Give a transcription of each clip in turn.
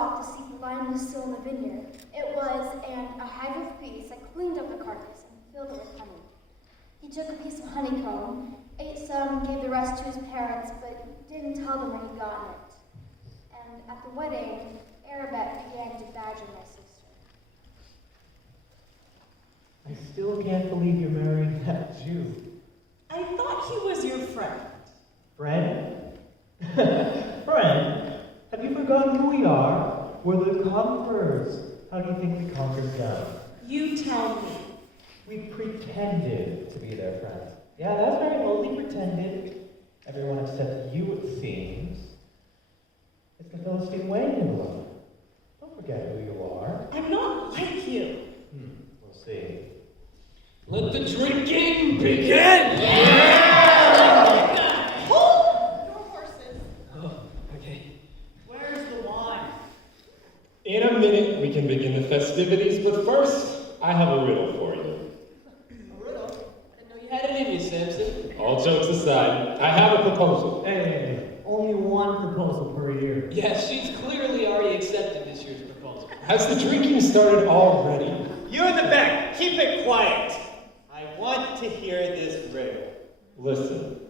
stopped to see the lion was still in the vineyard. It was, and a hive of bees that cleaned up the carcass and filled it with honey. He took a piece of honeycomb, ate some, gave the rest to his parents, but didn't tell them where he'd gotten it. And at the wedding, Arabette began to badger my sister. I still can't believe you're marrying that Jew. I thought he was your friend. Friend? Friend? Have you forgotten who we are? We're the conquerors. How do you think we conquered them? You tell me. We pretended to be their friends. Yeah, that's right, only pretended. Everyone except you, it seems. It's the Philistine way, Nicola. Don't forget who you are. I'm not like you. We'll see. Let the drinking begin! Hold your horses. Oh, okay. Where's the wine? In a minute, we can begin the festivities, but first, I have a riddle for you. A riddle? I didn't know you had it in you, Samson. All jokes aside, I have a proposal. Hey, only one proposal per year. Yes, she's clearly already accepted this year's proposal. Has the drinking started already? You in the back, keep it quiet. I want to hear this riddle. Listen.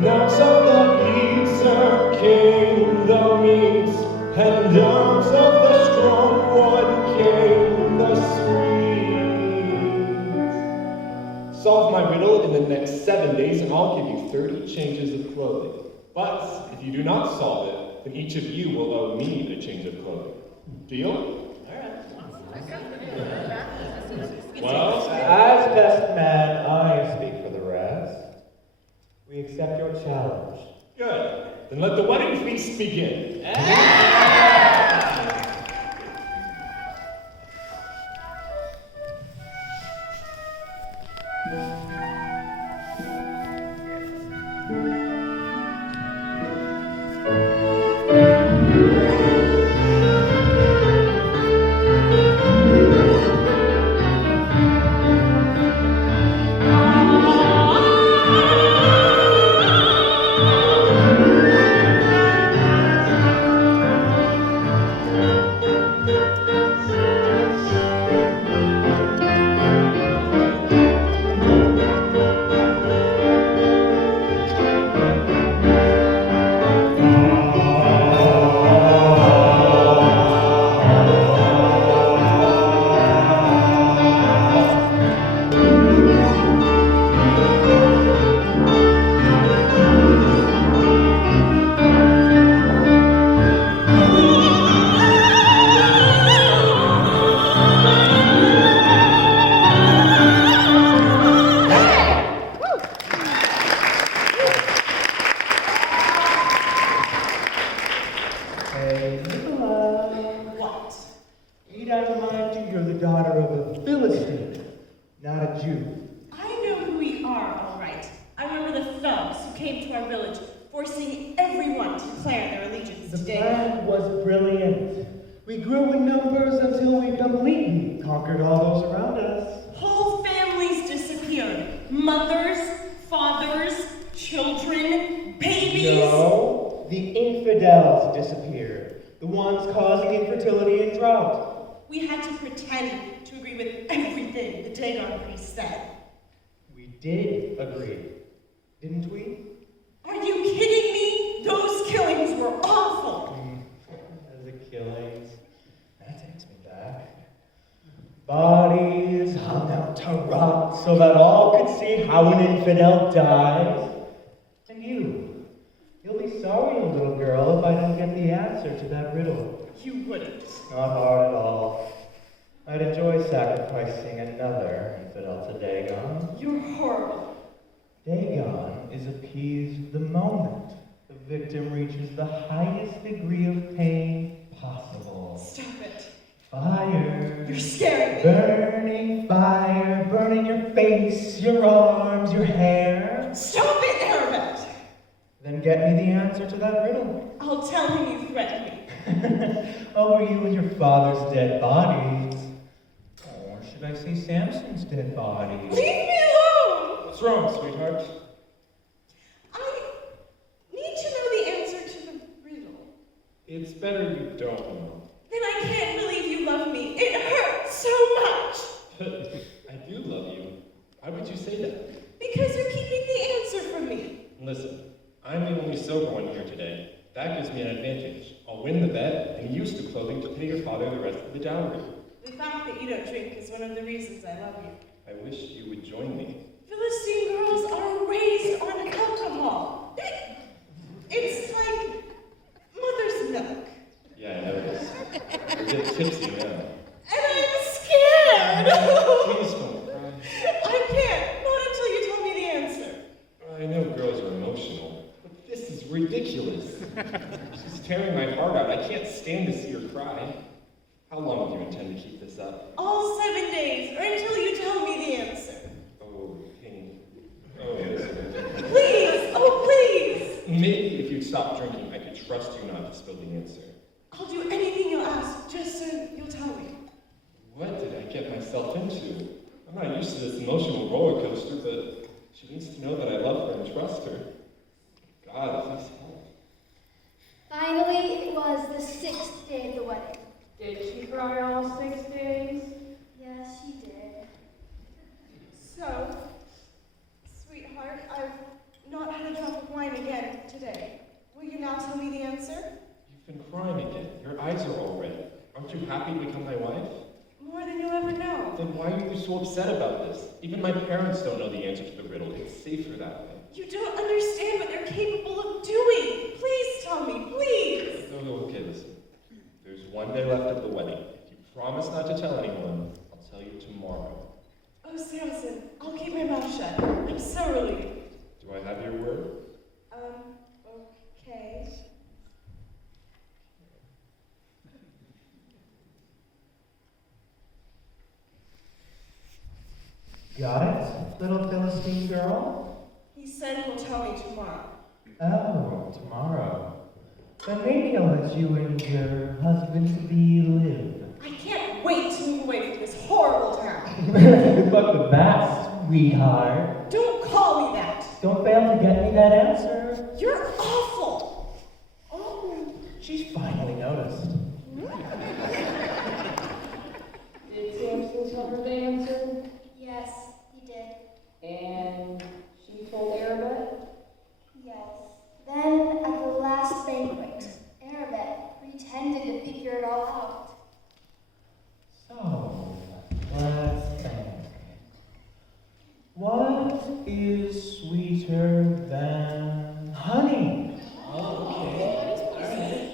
Nuts of the east are king the meats, and arms of the strong one came the sweets. Solve my riddle in the next 7 days, and I'll give you 30 changes of clothing. But if you do not solve it, then each of you will owe me a change of clothing. Deal? Well, As best man, I speak for the rest. We accept your challenge. good. Then let the wedding feast begin. Hey, Nicola. What? Need I remind you, you're the daughter of a Philistine, not a Jew. I know who we are, all right. I remember the thugs who came to our village, forcing everyone to declare their allegiance The to David. plan was brilliant. We grew in numbers until we completely conquered all those around us. Whole families disappeared. Mothers, fathers, children, babies. No, the infidels disappeared. The ones causing infertility and drought. We had to pretend to agree with everything the Dagon priest said. We did agree, didn't we? Are you kidding me? Those killings were awful. The killings. That takes me back. Bodies hung out to rot so that all could see how an infidel dies. And you'll be sorry, little girl, if I don't get the answer to that riddle. You wouldn't. Not hard at all. I'd enjoy sacrificing another infidel to Dagon. You're horrible. Dagon is appeased the moment the victim reaches the highest degree of pain possible. Stop it. Fire. You're scaring me. Burning fire, burning your face, your arms, your hair. Stop it, Arabette. Then get me the answer to that riddle. I'll tell him you threatened me. Over you and your father's dead bodies. Or should I say Samson's dead body? Leave me alone. What's wrong, sweetheart? I need to know the answer to the riddle. It's better you don't know. Then I can't believe you love me. It hurts so much. I do love you. Why would you say that? Because you're keeping the answer from me. Listen, I'm the only sober one here today. That gives me an advantage. I'll win the bet and use the clothing to pay your father the rest of the dowry. The fact that you don't drink is one of the reasons I love you. I wish you would join me. Philistine girls are raised on alcohol. It's like mother's milk. Yeah, I noticed. You're a bit tipsy now. And I'm scared! Please don't cry. I can't, not until you tell me the answer. I know girls are emotional, but this is ridiculous. She's tearing my heart out. I can't stand to see her cry. How long do you intend to keep this up? All 7 days, or until you tell me the answer. Oh, Penny. Oh, Elizabeth. Please, oh please! Maybe if you'd stop drinking, I could trust you not to spill the answer. I'll do anything you'll ask, just so you'll tell me. What did I get myself into? I'm not used to this emotional roller coaster, but she needs to know that I love her and trust her. God, please help. Finally, it was the 6th day of the wedding. Did she cry all 6 days? Yes, she did. So, sweetheart, I've not had a drop of wine again today. Will you now tell me the answer? You've been crying again. Your eyes are all red. Aren't you happy to become my wife? More than you'll ever know. Then why are you so upset about this? Even my parents don't know the answer to the riddle. It's safer that way. You don't understand what they're capable of doing. Please tell me, please. Oh, okay, listen. There's one day left of the wedding. If you promise not to tell anyone, I'll tell you tomorrow. Oh, Samson, I'll keep my mouth shut. I'm so relieved. Do I have your word? Okay. Got it, little Philistine girl? He said he'll tell me tomorrow. Oh, tomorrow. Then maybe I'll let you and your husband-to-be live. I can't wait to move away from this horrible town. Good luck with that, sweetheart. Don't call me that. Don't fail to get me that answer. You're awful. Oh. She's finally noticed. Did Samson tell her the answer? Yes, he did. And she told Arabette? Yes. Then, at the last banquet, Arabette pretended to figure it all out. So, let's think. What is sweeter than honey? Oh, okay. All right.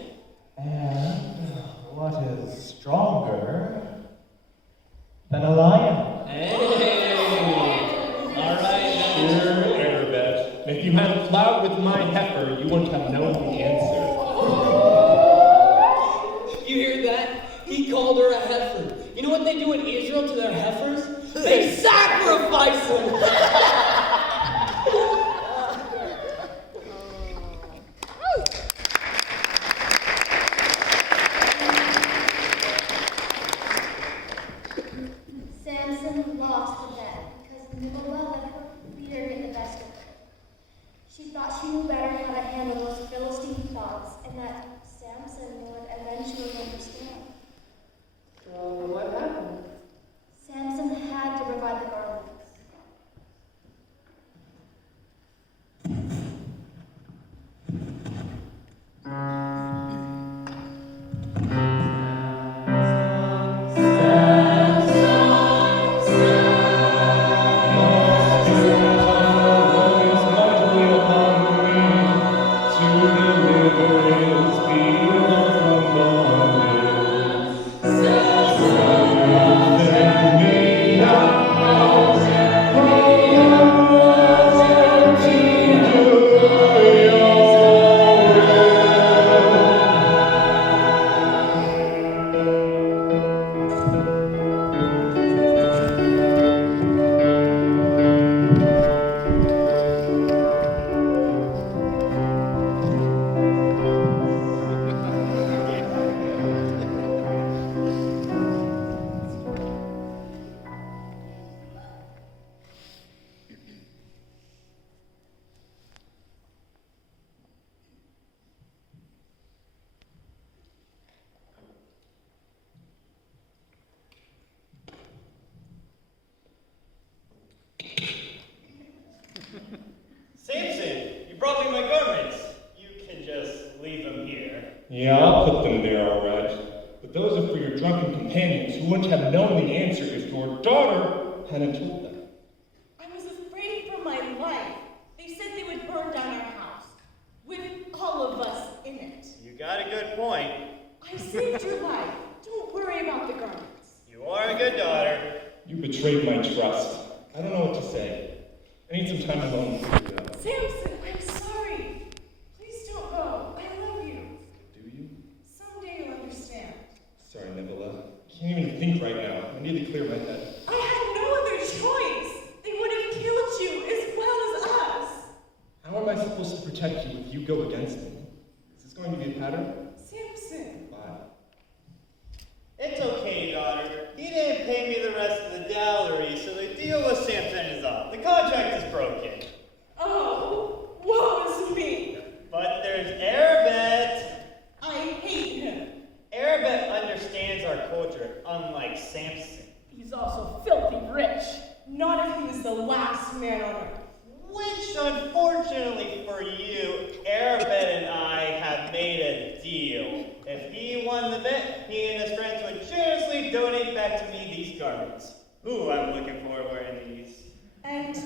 And what is stronger than a lion? Hey! All right. Sure, Arabette. If you hadn't plowed with my heifer, you wouldn't have known the answer. You hear that? He called her a heifer. You know what they do in Israel to their heifers? They sacrifice them! Samson lost the bet because Nicola let her leader get the best of her. She thought she knew better how to handle those Philistine thoughts and that Samson would eventually understand. So what happened? Samson had to provide the garments. your drunken companions who wouldn't have known the answer if your daughter hadn't told them. I was afraid for my life. They said they would burn down our house, with all of us in it. You got a good point. I saved your life. Don't worry about the garments. You are a good daughter. You betrayed my trust. I don't know what to say. I need some time alone to figure it out. Samson, I'm sorry. Please don't go. I love you. Do you? Someday you'll understand. Sorry, Nicola. I can't even think right now. I need to clear my head. I had no other choice. They would have killed you as well as us. How am I supposed to protect you if you go against me? Is this going to be a pattern? Samson. Bye. It's okay, daughter. He didn't pay me the rest of the dowry, so the deal with Samson is off. The contract is broken. Oh, woe is me. But there's Arabet. I hate him. Arabet understands our culture, unlike Samson. He's also filthy rich. Not if he was the last man on earth. Which, unfortunately for you, Arabet and I have made a deal. If he won the bet, he and his friends would generously donate back to me these garments. Ooh, I'm looking forward to wearing these. And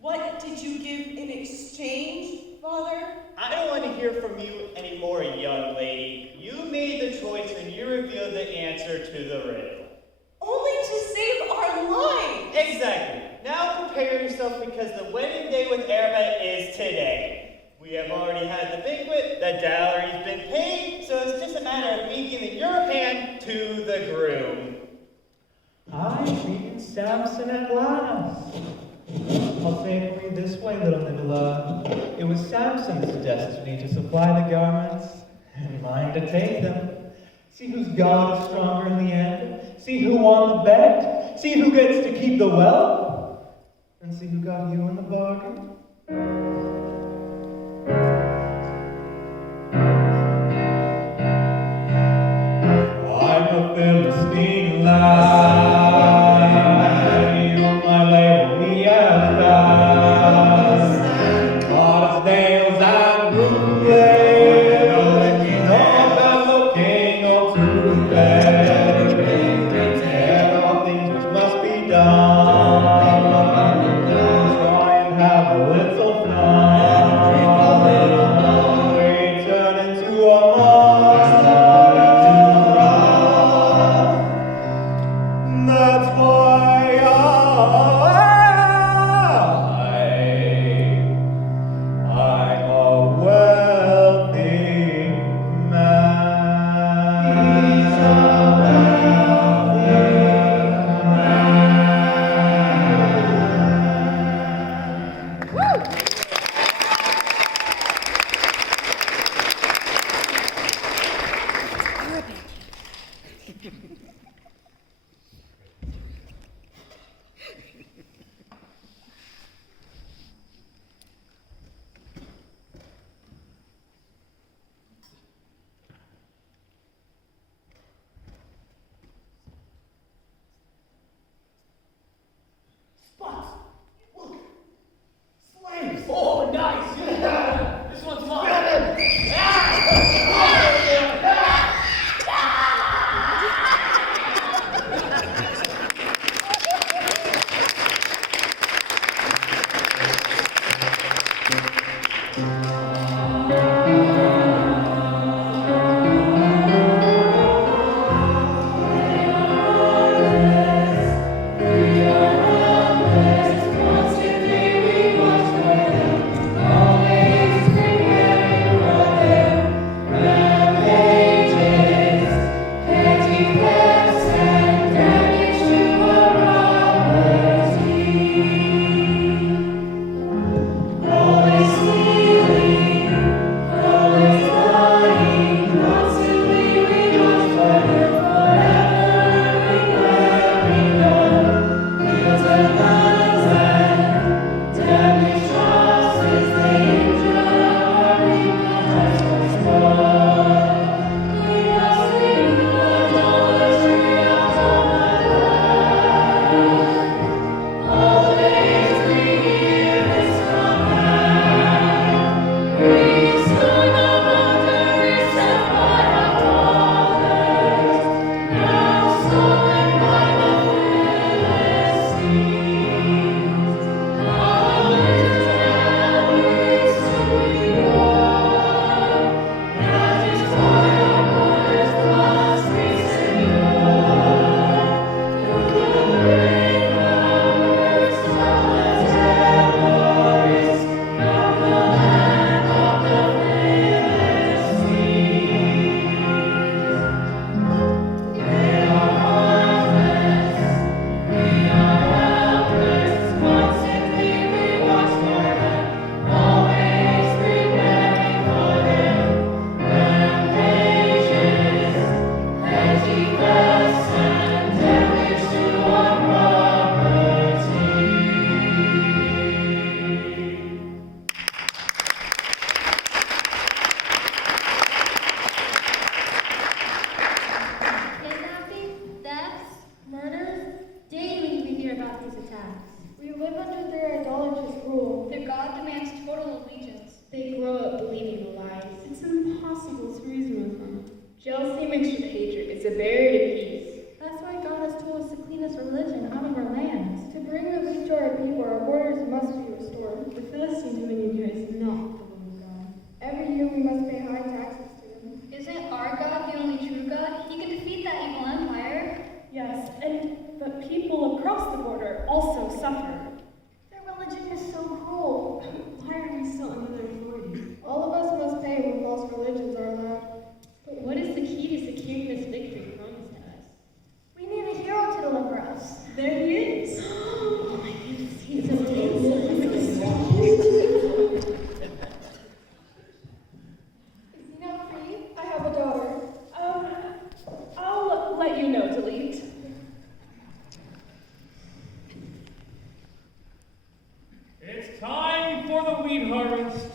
what did you give in exchange, Father? I don't want to hear from you anymore, young lady. You made the choice and you revealed the answer to the riddle. Only to save our lives. Exactly. Now prepare yourself because the wedding day with Arabet is today. We have already had the banquet, the dowry's been paid, so it's just a matter of me giving your hand to the groom. I see Samson at last. I'll say it for you this way, little Nicola. It was Samson's destiny to supply the garments, and mine to take them. See whose God is stronger in the end. See who won the bet. See who gets to keep the wealth. And see who got you in the bargain. I'm a Philistine lad. My label he has passed. Hard as nails and ruthless. No vessel king or truth-less. There are things which must be done. Try and have a little fun. We turn into a monster. order also suffer. Their religion is so cruel. Why are we still under their authority? All of us must pay when false religions are allowed. But what is the key to securing this victory promised to us? We need a hero to deliver us. There he is. Oh my goodness, he's so handsome. Is he not free? I have a daughter. I'll let you know, Delete. It's time for the wheat harvest.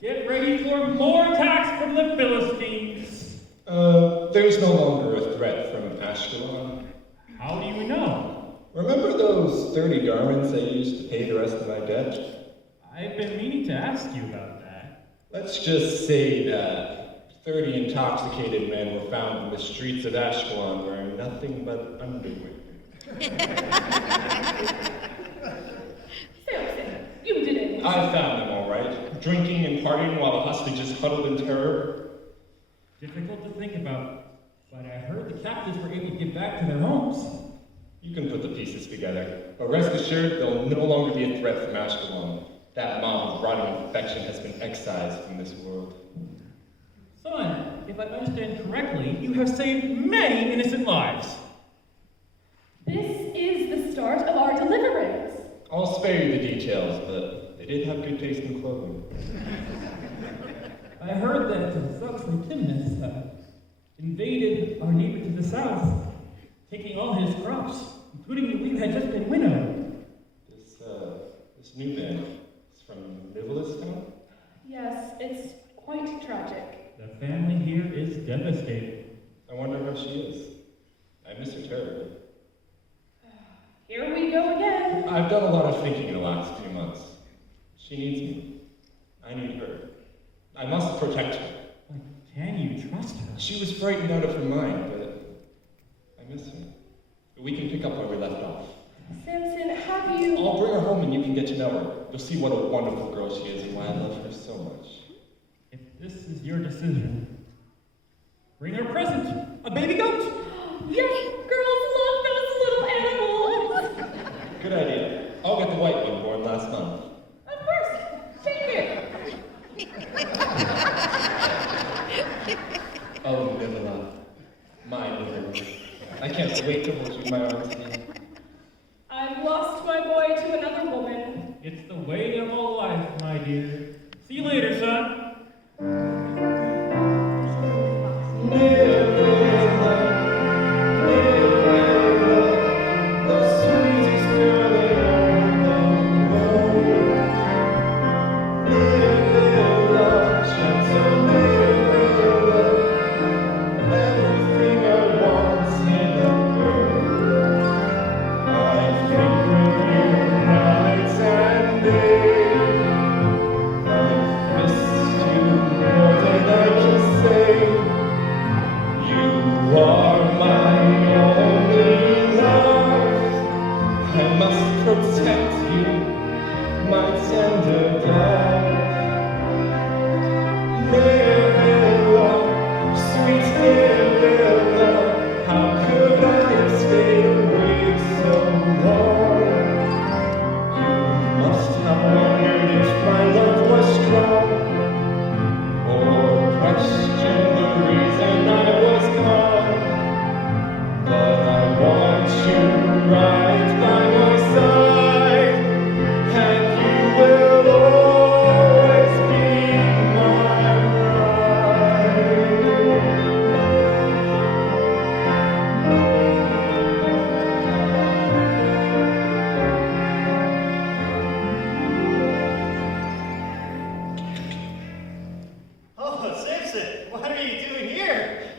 Get ready for more attacks from the Philistines. There's no longer a threat from Ashkelon. How do you know? Remember those 30 garments I used to pay the rest of my debt? I've been meaning to ask you about that. Let's just say that 30 intoxicated men were found in the streets of Ashkelon wearing nothing but underwear. Samson, you did it. I found them all right, drinking and partying while the hostages huddled in terror. Difficult to think about, but I heard the captives were able to get back to their homes. You can put the pieces together, but rest assured they'll no longer be a threat from Ashkelon. That mob of rotting infection has been excised from this world. Son, if I understand correctly, you have saved many innocent lives. This is the start of our deliverance. I'll spare you the details, but they did have good taste in clothing. I heard that the thugs from Timnath invaded our neighbor to the south, taking all his crops, including the wheat had just been winnowed. This new man is from Nicholas Town? Yes, it's quite tragic. The family here is devastated. I wonder how she is. I miss her terribly. Here we go again. I've done a lot of thinking in the last few months. She needs me. I need her. I must protect her. But can you trust her? She was frightened out of her mind, but I miss her. We can pick up where we left off. Samson, have you... I'll bring her home and you can get to know her. You'll see what a wonderful girl she is and why I love her so much. If this is your decision, bring her a present, a baby goat. Yes, girls love those little animals. Good idea. I'll get the white one born last month. Of course. Take it. Oh, Nivola. My Nivola. I can't wait to hold you in my arms again. I've lost my boy to another woman. It's the way of all life, my dear. See you later, son.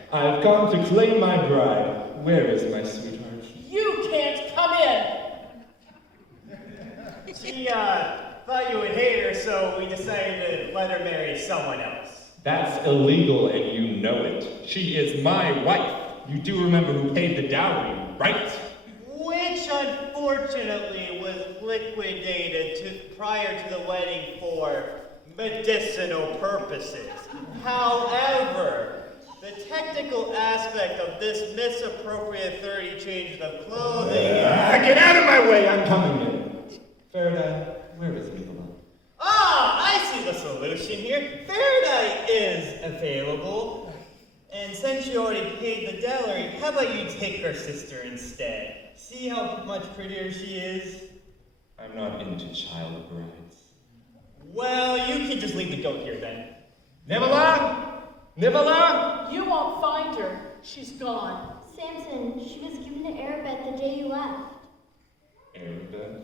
I've come to claim my bride. Where is my sweetheart? You can't come in! She, thought you would hate her, so we decided to let her marry someone else. That's illegal and you know it. She is my wife. You do remember who paid the dowry, right? Which, unfortunately, was liquidated prior to the wedding for medicinal purposes. However, the technical aspect of this misappropriated 30 changes of clothing... get out of my way! I'm coming in. Faraday, where is Nicola? Ah, I see the solution here. Faraday is available. And since you already paid the dowry, how about you take her sister instead? See how much prettier she is? I'm not into child brides. Well, you can just leave the goat here then. Nicola! Nicola! You won't find her. She's gone. Samson, she was given to Arabet the day you left. Arabet?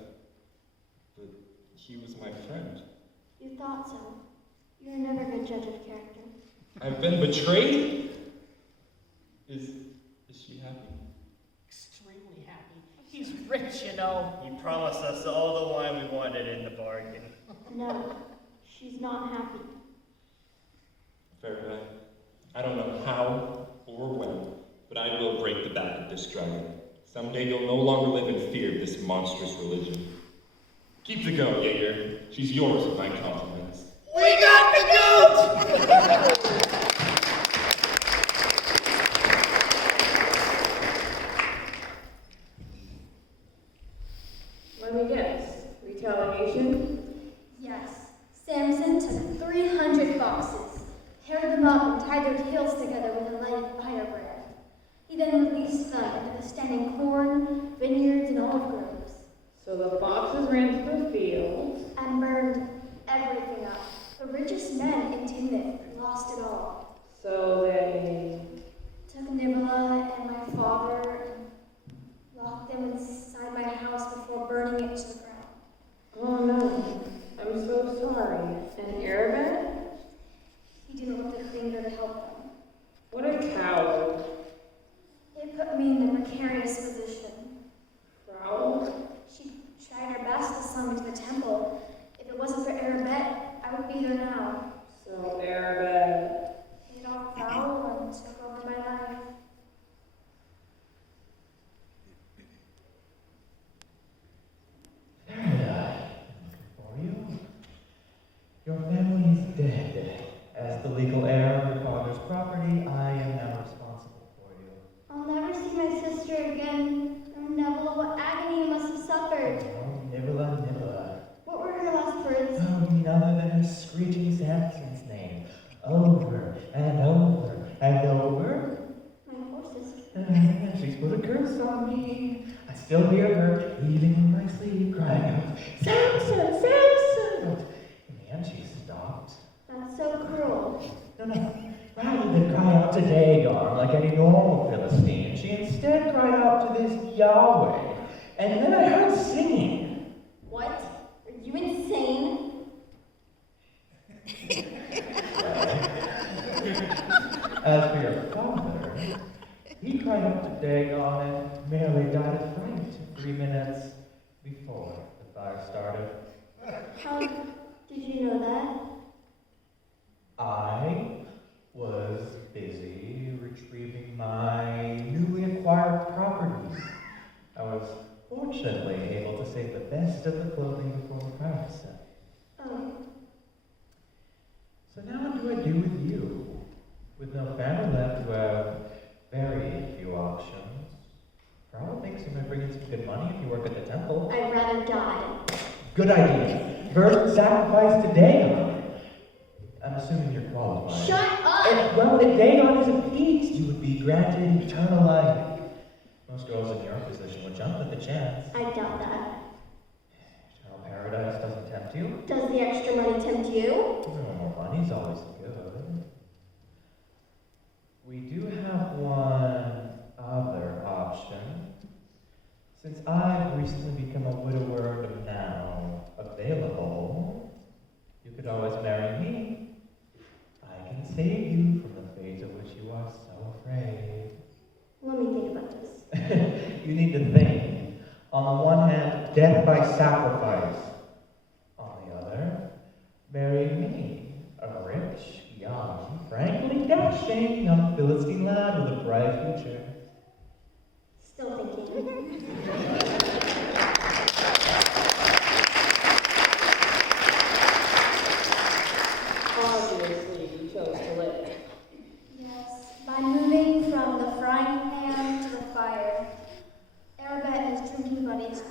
But he was my friend. You thought so. You're never a good judge of character. I've been betrayed? Is she happy? Extremely happy. He's rich, you know. He promised us all the wine we wanted in the bargain. No, she's not happy. Faraday, I don't know how or when, but I will break the back of this dragon. Someday you'll no longer live in fear of this monstrous religion. Keep the goat, Jaeger. She's yours with my compliments. We got the goat! Let me guess. Retaliation? Yes, Samson took 300 foxes, paired them up and tied their tails together with a light firebrand. He then released them into the standing corn, vineyards, and olive groves. So the foxes ran to the fields. And burned everything up. The richest men in Timnath lost it all. So they... Took Nibola and my father and locked them inside my house before burning it to the ground. Oh no. I'm so sorry. And Arabet? He didn't lift a finger to help them. What a coward. It put me in a precarious position. Proud? She tried her best to summon me to the temple. If it wasn't for Arabet, I would be there now. So Arabet... Paid off foul and took over my life. Faraday, for you. Your family is dead. As the legal heir of your father's property, I am now responsible for you. I'll never see my sister again. Oh, Neville, what agony you must have suffered. Oh, Nibola, Nibola. What were her last words? Oh, none other than her screeching Samson's name. Over and over and over. My poor sister. And she's put a curse on me. I still hear her, even in my sleep, crying out, Samson, Samson! In the end, she stopped. That's so cruel. No. Rather than cry out to Dagon like any normal Philistine, she instead cried out to this Yahweh. And then I heard singing. What? Are you insane? As for your father, he cried out to Dagon and merely died of fright 3 minutes before the fire started. How did you know that? I was busy retrieving my newly acquired properties. I was fortunately able to save the best of the clothing before the fire set. Oh, So now what do I do with you? With no family left, you have very few options. Probably thinks you might bring in some good money if you work at the temple. I'd rather die. Good idea. First sacrifice to Dagon. I'm assuming you're qualified. Shut up! Well, if Dagon is appeased, you would be granted eternal life. Most girls in your position would jump at the chance. I doubt that. Eternal paradise doesn't tempt you. Does the extra money tempt you? Oh, money's always good. We do have one other option. Since I've recently become a widower and am now available, you could always marry me. I can save you from the fate of which you are so afraid. Let me think about this. You need to think. On the one hand, death by sacrifice. On the other, marry me, a rich, young, frankly dashing young Philistine lad with a bright future. Still thinking. Obviously, you chose to live. Yes, by moving from the frying pan to the fire. Arabet and his drinking buddies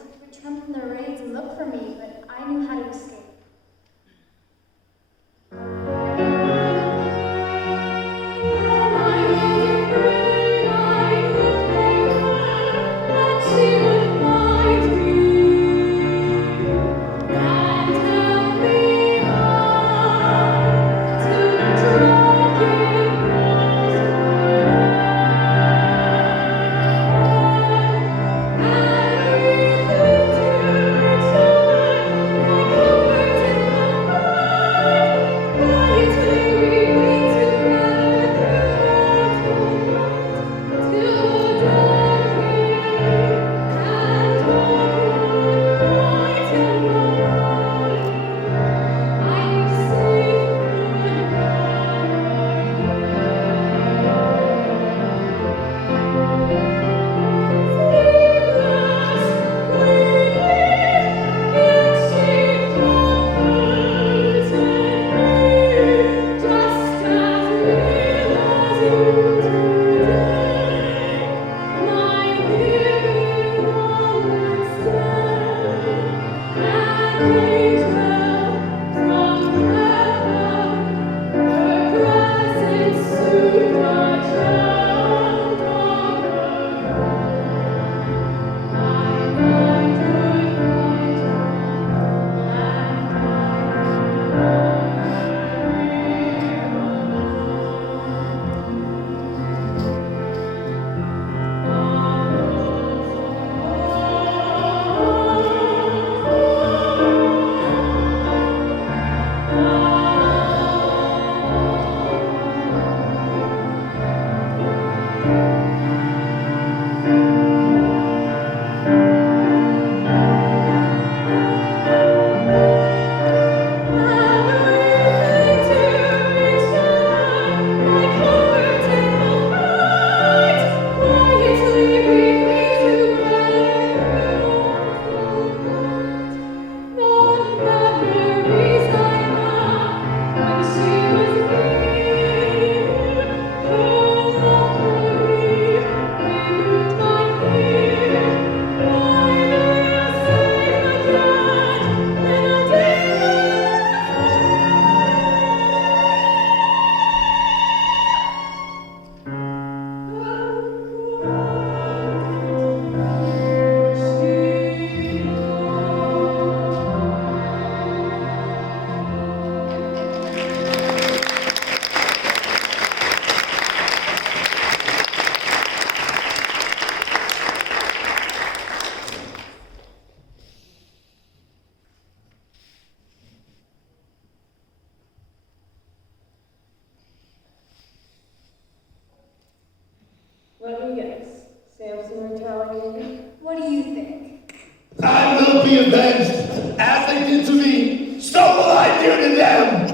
retaliating? What do you think? I will be avenged. As they did to me, so will I do to them.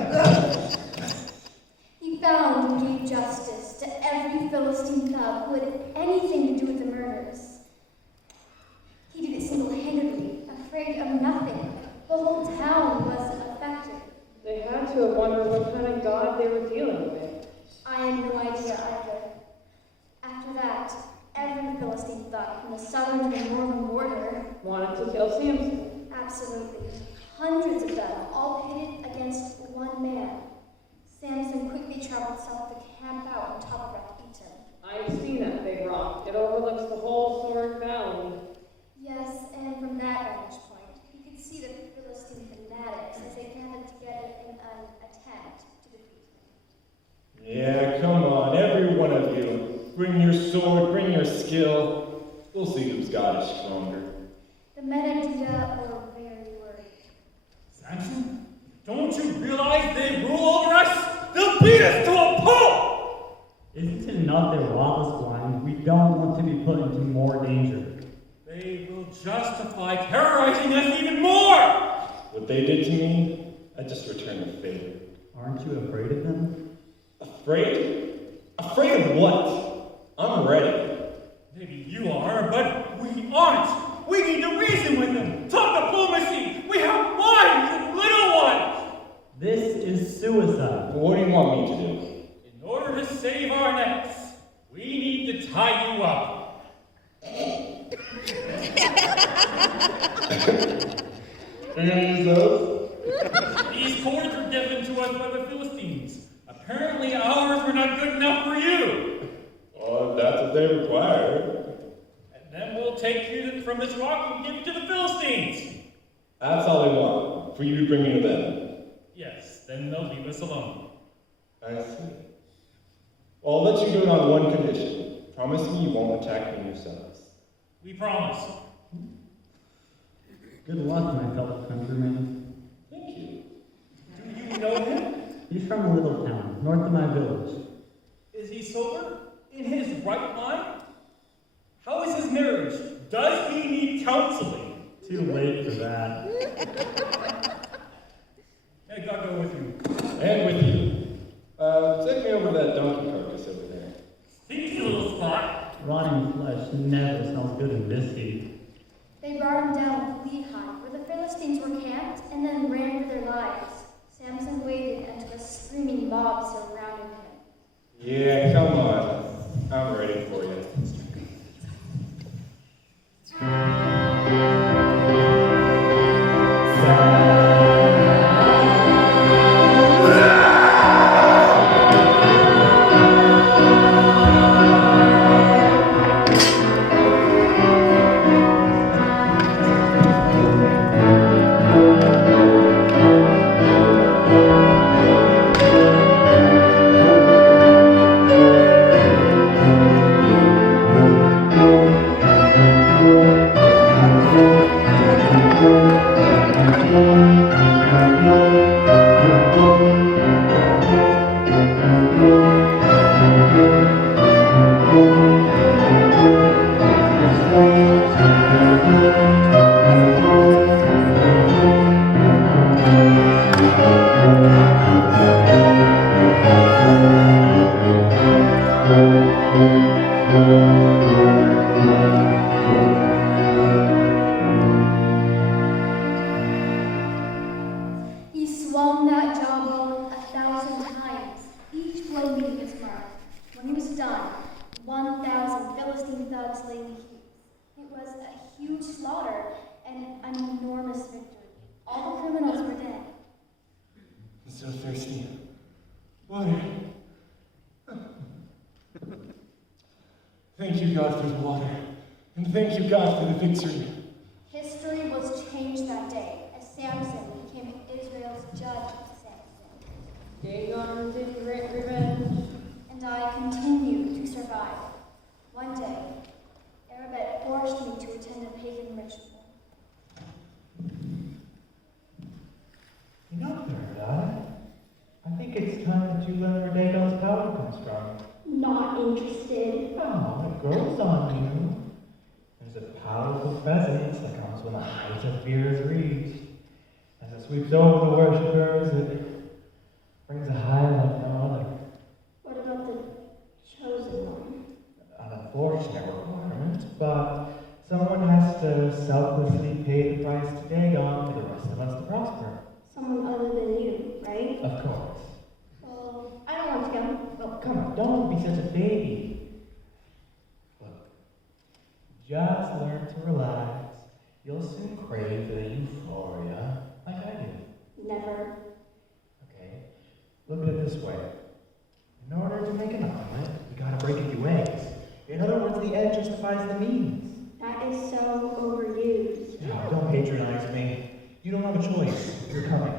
He found and gave justice to every Philistine thug who had anything to do with the murders. He did it single-handedly, afraid of nothing. The whole town was affected. They had to have wondered what kind of god they were dealing with. I had no idea either. After that, every Philistine thug from the southern to the northern border Wanted to kill Samson. absolutely. Hundreds of them, all pitted against one man. Samson quickly traveled south to camp out on top of Rephidim. I've seen that big rock. It overlooks the whole Sword Valley. Yes, and from that vantage point, he could see the Philistine fanatics as they gathered together in an attempt to defeat him. Yeah, come on, every one of you. Bring your sword, bring your skill. We'll see whose god is stronger. The men of Judah were very worried. Samson, don't you realize they rule over us? They'll beat us to a pulp! Isn't it enough they're lawless blind? We don't want to be put into more danger. They will justify terrorizing us even more! What they did to me, I just returned the favor. Aren't you afraid of them? Afraid? Afraid of what? I'm ready. Maybe you are, but we aren't. We need to reason with them. Talk diplomacy. We have wives and little ones. This is suicide. What do you want me to do? In order to save our necks, we need to tie you up. Are you gonna use those? These cords were given to us by the Philistines. Apparently ours were not good enough for you. Well, if that's what they require. And then we'll take you from this rock and give it to the Philistines. That's all they want, for you to bring me to them. Yes, then they'll leave us alone. I see. Well, I'll let you do it on one condition. Promise me you won't attack me yourselves. We promise. Good luck, my fellow countrymen. Thank you. Do you know him? He's from a little town, north of my village. Is he sober? In his right mind? How is his marriage? Does he need counseling? Too late for that. Hey, God go with you. And with you. Take me over to that donkey carcass over there. Stinky little spot. Rotting flesh never smells good in this heat. They brought him down to Lehi, where the Philistines were camped, and then ran for their lives. Samson waited until a screaming mob surrounded him. Yeah, come on. I'm ready for you. He swung that jawbone 1,000 times, each blow meeting his mark. When he was done, 1,000 Philistine thugs lay in heaps. It was a huge slaughter and an enormous victory. All the criminals were dead. I'm so thirsty. Water. Thank you, God, for the water. And thank you, God, for the victory. History was changed that day as Samson became Israel's judge. Dagon did great revenge. And I continued to survive. One day, Arabet forced me to attend a pagan ritual. You know, Paradise, I think it's time that you learn where Dagon's power comes from. Not interested. Oh, it grows on you. presence that comes when the height of fear is reached. As it sweeps over the worshippers, it brings a high like no other. What about the chosen one? An unfortunate requirement, but someone has to selflessly pay the price to Dagon for the rest of us to prosper. Someone other than you, right? Of course. Well, I don't want to go. Oh, come on, don't be such a baby. Look, just learn to relax. You'll soon crave the euphoria like I do. Never. Okay, look at it this way. In order to make an omelet, you gotta break a few eggs. In other words, the end justifies the means. That is so overused. No, don't patronize me. You don't have a choice. You're coming.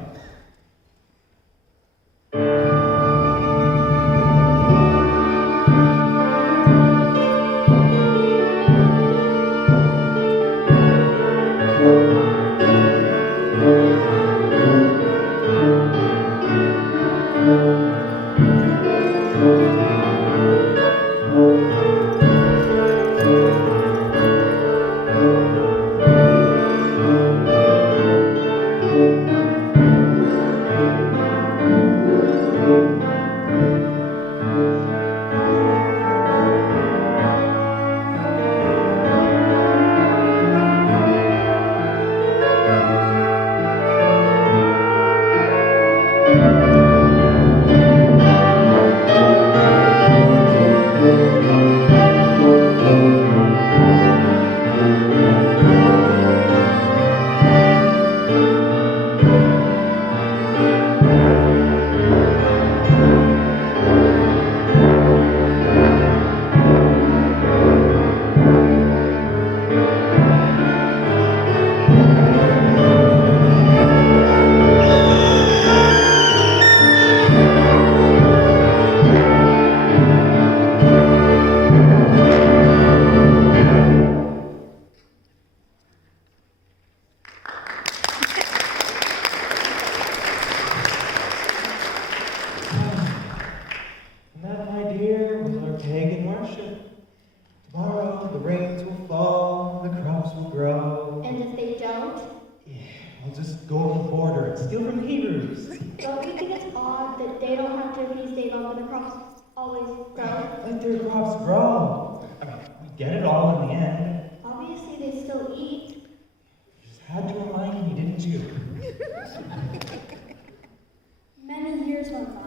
Many years went by.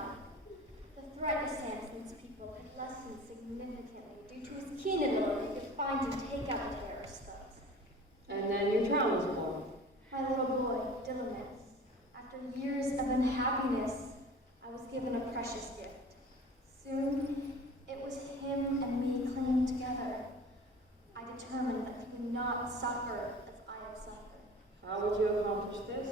The threat of Samson's people had lessened significantly due to his keen ability to find and take out the terrorist thugs. And then your child was born. My little boy, Dylan. After years of unhappiness, I was given a precious gift. Soon, it was him and me clinging together. I determined that he would not suffer as I had suffered. How would you accomplish this?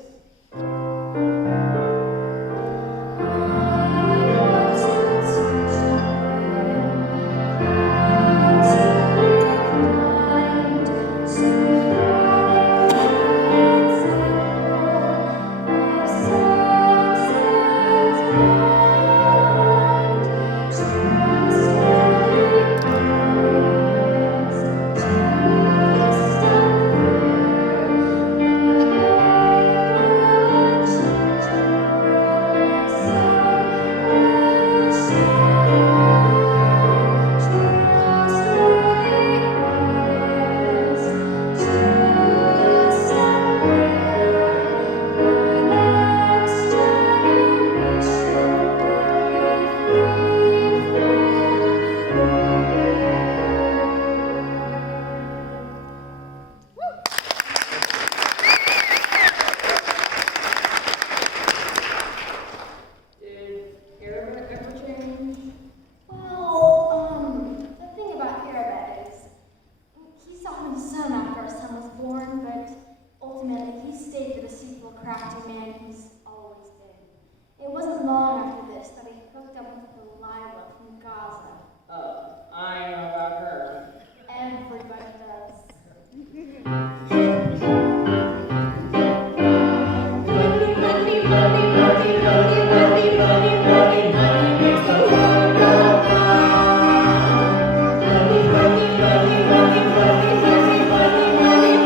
Money,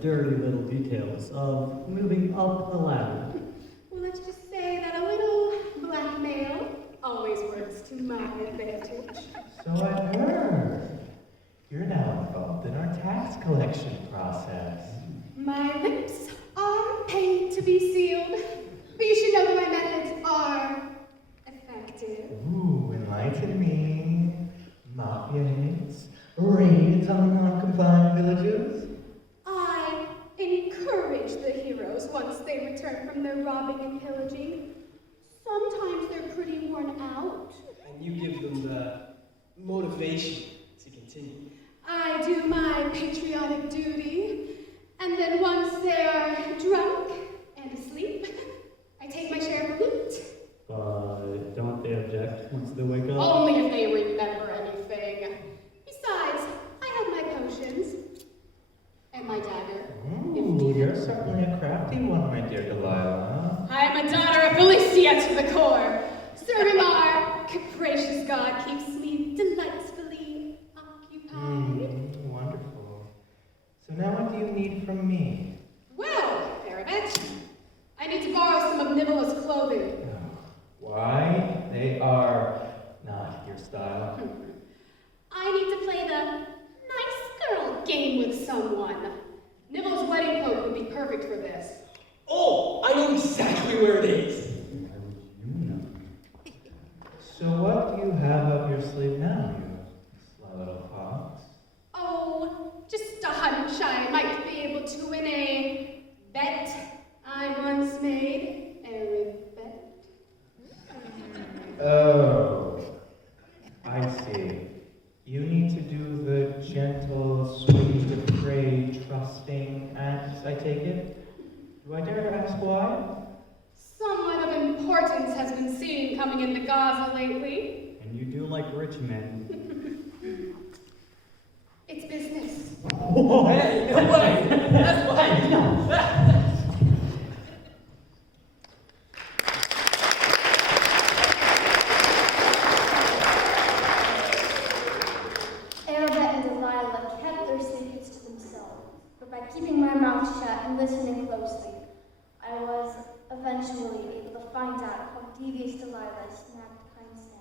dirty little details of moving up the ladder. Well, let's just say that a little blackmail always works to my advantage. So I've heard. You're now involved in our tax collection process. My lips are paid to be sealed, but you should know that my methods are effective. Ooh, enlighten me. Mafia hits, raids on non-compliant villages. I encourage the heroes once they return from their robbing and pillaging. Sometimes they're pretty worn out. And you give them the motivation to continue. I do my patriotic duty, and then once they're drunk and asleep, I take my share of loot. But don't they object once they wake up? Only if they remember anything. Besides, I have my potions. And my dagger. Ooh, you're certainly a crafty one, my dear Delilah. I am a daughter of Felicia to the core. Serving our capricious god keeps me delightfully occupied. Wonderful. So now what do you need from me? Well, Parabet, I need to borrow some of Nibela's clothing. Why? They are not your style. I need to play the nice girl game with someone. Nibel's wedding cloak would be perfect for this. Oh, I know exactly where it is. So what do you have up your sleeve now, you sly little fox? Oh, just a hunch I might be able to win a bet I once made. A bet. Oh, I see. You need to do the gentle, sweet, afraid, trusting acts, I take it? Do I dare to ask why? Someone of importance has been seen coming into Gaza lately. And you do like rich men. It's business. Hey, no way! That's fine! Arabette and Delilah kept their secrets to themselves, but by keeping my mouth shut and listening closely, I was eventually able to find out how devious Delilah snapped kind Samson.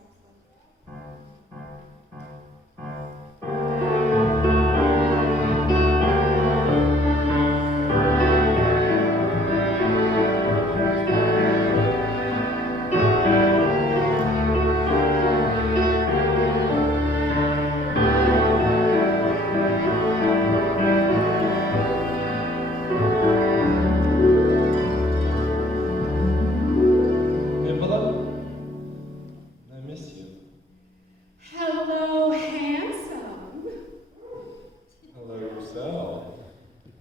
Hello, handsome. Hello yourself.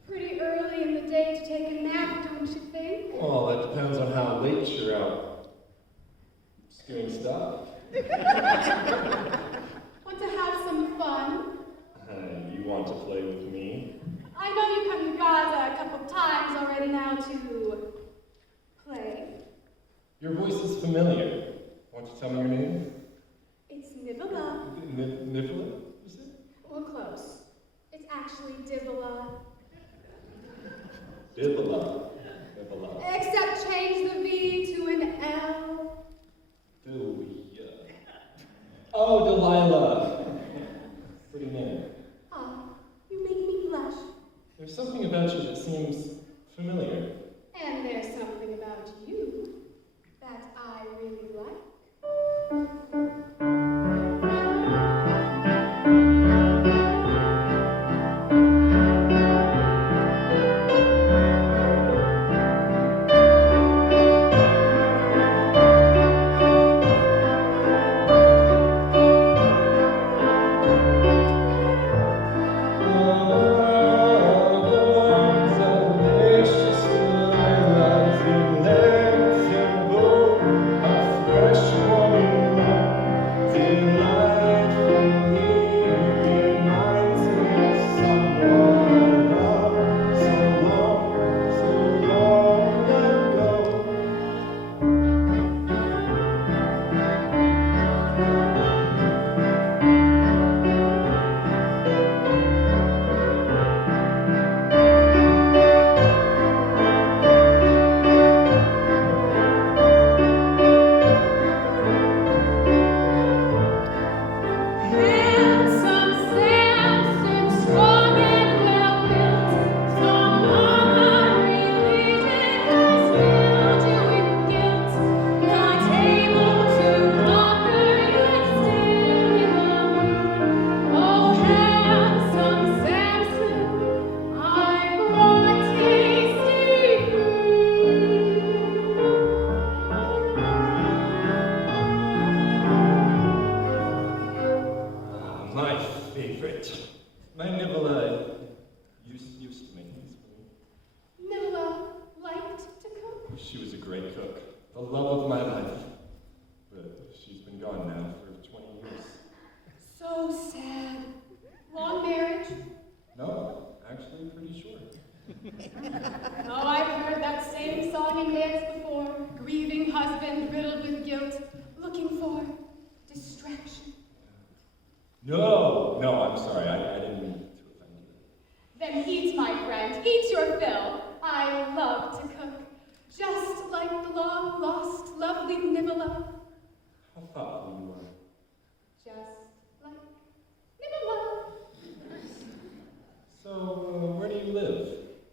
Pretty early in the day to take a nap, don't you think? Well, that depends on how late you're out doing stuff. Want to have some fun? You want to play with me? I know you've come to Gaza a couple times already now to play. Your voice is familiar. Won't you tell me your name? It's Nibela. Nicola, you said? Well, close. It's actually Dibela. Dibala. Dibala. Except change the V to an L. Delia. Oh, Delilah. Pretty name. Ah, you make me blush. There's something about you that seems familiar. And there's something about you that I really like. My Nivola used to make these for me. Nilla liked to cook. She was a great cook, the love of my life. But she's been gone now for 20 years. So sad. Long marriage? No, actually pretty short. Oh, I've heard that same song and dance before. Grieving husband riddled with guilt, looking for distraction. No, I'm sorry. I didn't mean to offend you. Then eat, my friend, eat your fill. I love to cook, just like the long-lost, lovely Nivola. How thoughtful you are. Just like Nivola. So, where do you live?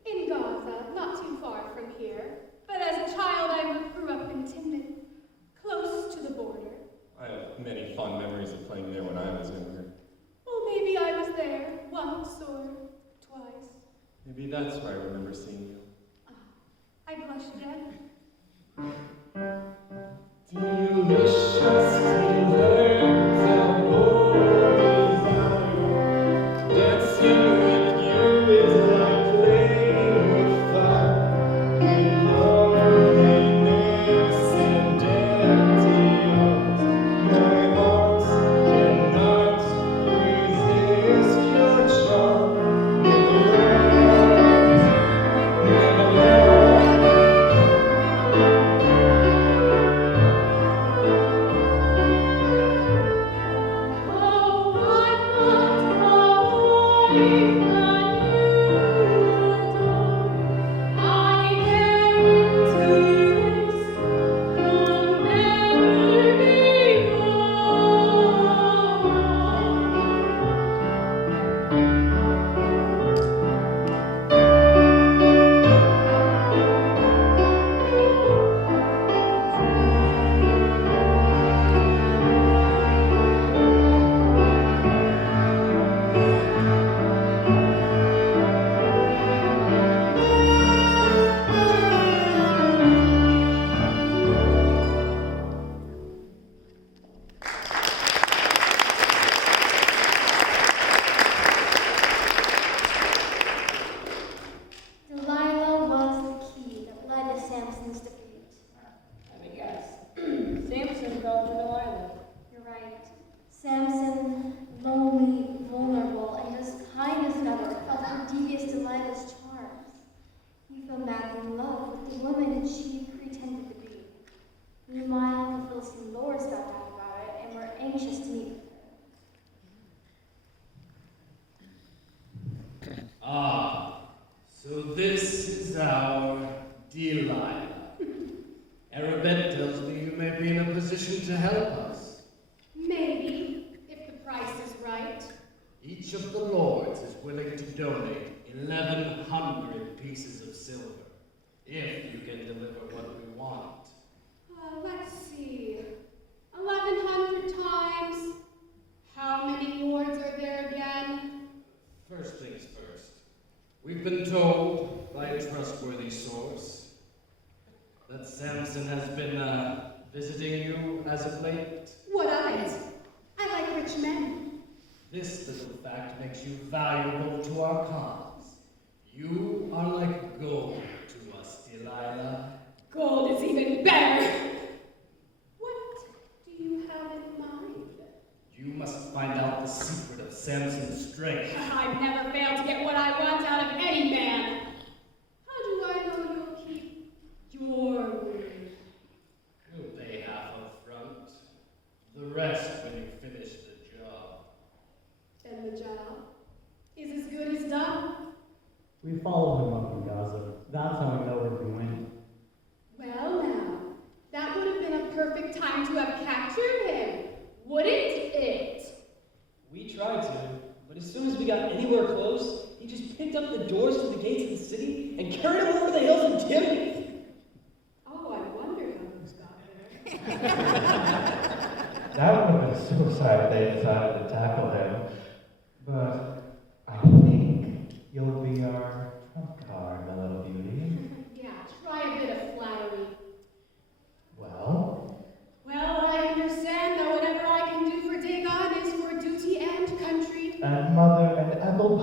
In Gaza, not too far from here. But as a child, I grew up in Timnit, close to the border. I have many fond memories of playing there when I was younger. Well, maybe I was there once or twice. Maybe that's where I remember seeing you. I blush again. Delicious delight of bold desire. Dancing with you is like playing with fire. In loneliness and empty arms, my heart cannot resist your charm. Never Delilah was the key that led to Samson's defeat. Have a guess. Samson fell for Delilah. You're right. Samson, lonely, vulnerable, and as kind as never, felt her devious Delilah's charms. He fell madly in love with the woman she pretended to be. Meanwhile, the Philistine lords found out about it and were anxious to meet with her. Ah, so this is our Delilah. Arabet tells me you may be in a position to help us. Maybe, if the price is right. Each of the lords is willing to donate 1,100 pieces of silver, if you can deliver what we want. Let's see. 1,100 times. How many lords are there again? First things first. We've been told by a trustworthy source that Samson has been visiting you as of late. What of it? I like rich men. This little fact makes you valuable to our cause. You are like gold to us, Delilah. Gold is even better. What do you have in mind? You must find out the secret of Samson's strength. I've never failed to get what I want out of any man. How do I know you'll keep your word? You'll pay half up front. The rest when you finish the job. Then the job is as good as done. We followed him up in Gaza. That's how we know we're going. Well now, that would have been a perfect time to have captured him, wouldn't it? We tried to, but as soon as we got anywhere close, he just picked up the doors to the gates of the city and carried them over the hills in Timnit. Oh, I wonder how those got there. That would have been suicide if they decided to tackle him. But I think you'll be our trump card, my little beauty. Yeah, try a bit of flattery. Well, I understand that whatever I can do for Dagon is for duty and country. and mother and apple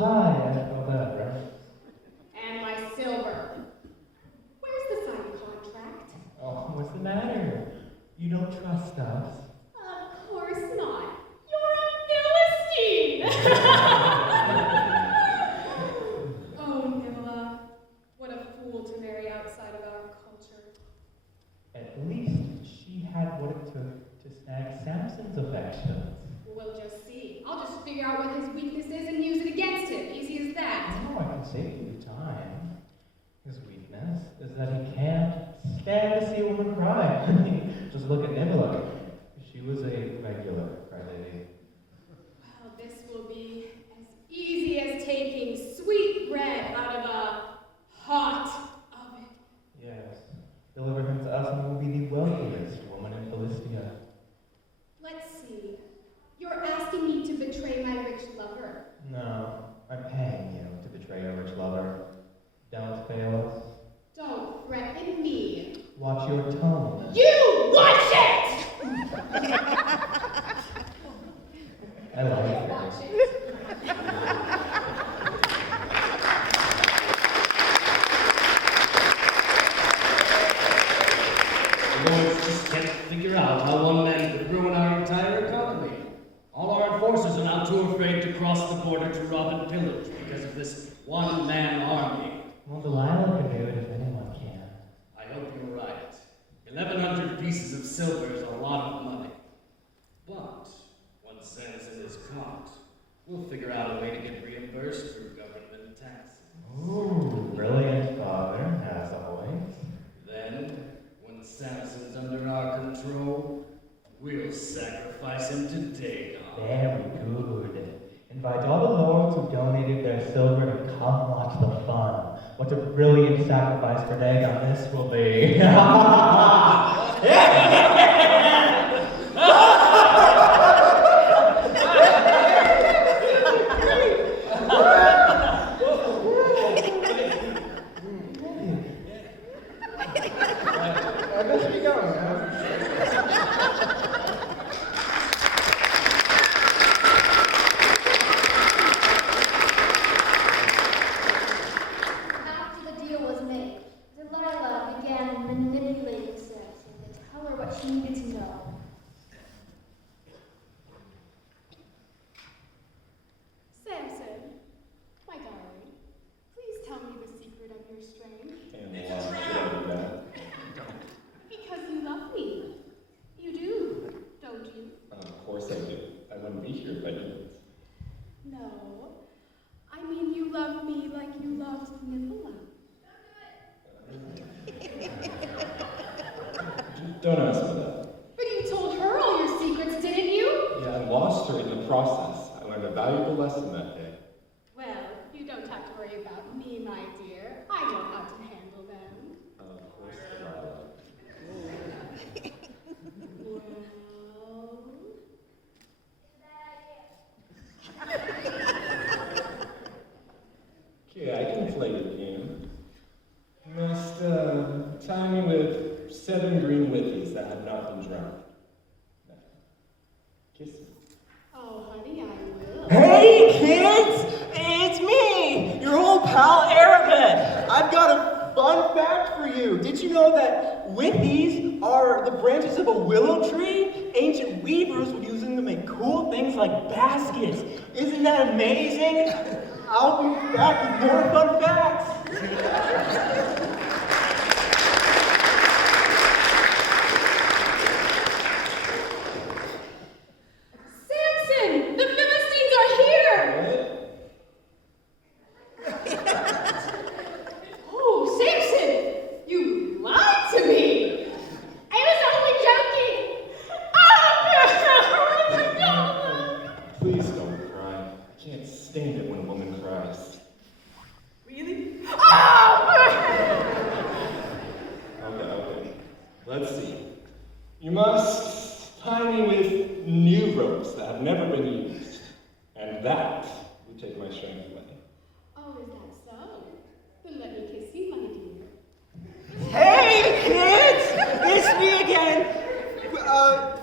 discover his weaknesses and use it against him. Easy as that. Oh, I can save you time. His weakness is that he can't stand to see a woman cry. Just look at Nicola. She was a regular crybaby. Well, this will be as easy as taking sweet bread out of a hot oven. Yes. Deliver him to us and we'll be the wealthiest woman in Philistia. Let's see. You're asking me to betray my rich lover. No, I'm paying you to betray your rich lover. Don't fail us. Don't threaten me. Watch your tone. You watch it! I like it. Watch it. The Lords just can't figure out how one man could ruin our entire economy. All our enforcers are now too afraid to cross the border to rob and pillage because of this one-man army. Well, Delilah can do it if anyone can. I hope you're right. 1,100 pieces of silver is a lot of money. But once Samson is caught, we'll figure out a way to get reimbursed through government taxes. Ooh, brilliant father, as always. Then, when Samson's under our control, we'll sacrifice him to Dagon. Very good. Invite all the lords who donated their silver to come watch the fun. What a brilliant sacrifice for Dagon this will be. I best be going now. After the deal was made, Delilah began manipulating Samson to tell her what she needed to know. Samson, my darling, please tell me the secret of your strength. And why should I do that? Because you love me. You do, don't you? Of course I do. I wouldn't be here if I didn't. No. I mean you love me like you loved Nicola. Don't ask me that. But you told her all your secrets, didn't you? Yeah, I lost her in the process. I learned a valuable lesson that day. Well, you don't have to worry about me, my dear. I know how to handle them. Of course, Delilah. Okay, I can play the game. You must tie me with 7 green withies that have not been drowned. Now, kiss me. Oh, honey, I will. Hey, kids! It's me, your old pal Arabet. I've got a fun fact for you. Did you know that withies are the branches of a willow tree? Ancient weavers would use them to make cool things like baskets. Isn't that amazing? I'll be back with more fun facts. Samson! The Philistines are here! Oh, Samson! You lied to me! I was only joking! Oh, no! Please don't cry. I can't stand it when a woman cries. Really? Oh! Okay. Let's see. You must tie me with new ropes that have never been used. And that will take my strength away. Oh, is that so? Then let me kiss you, my dear. Hey, kids! It's me again.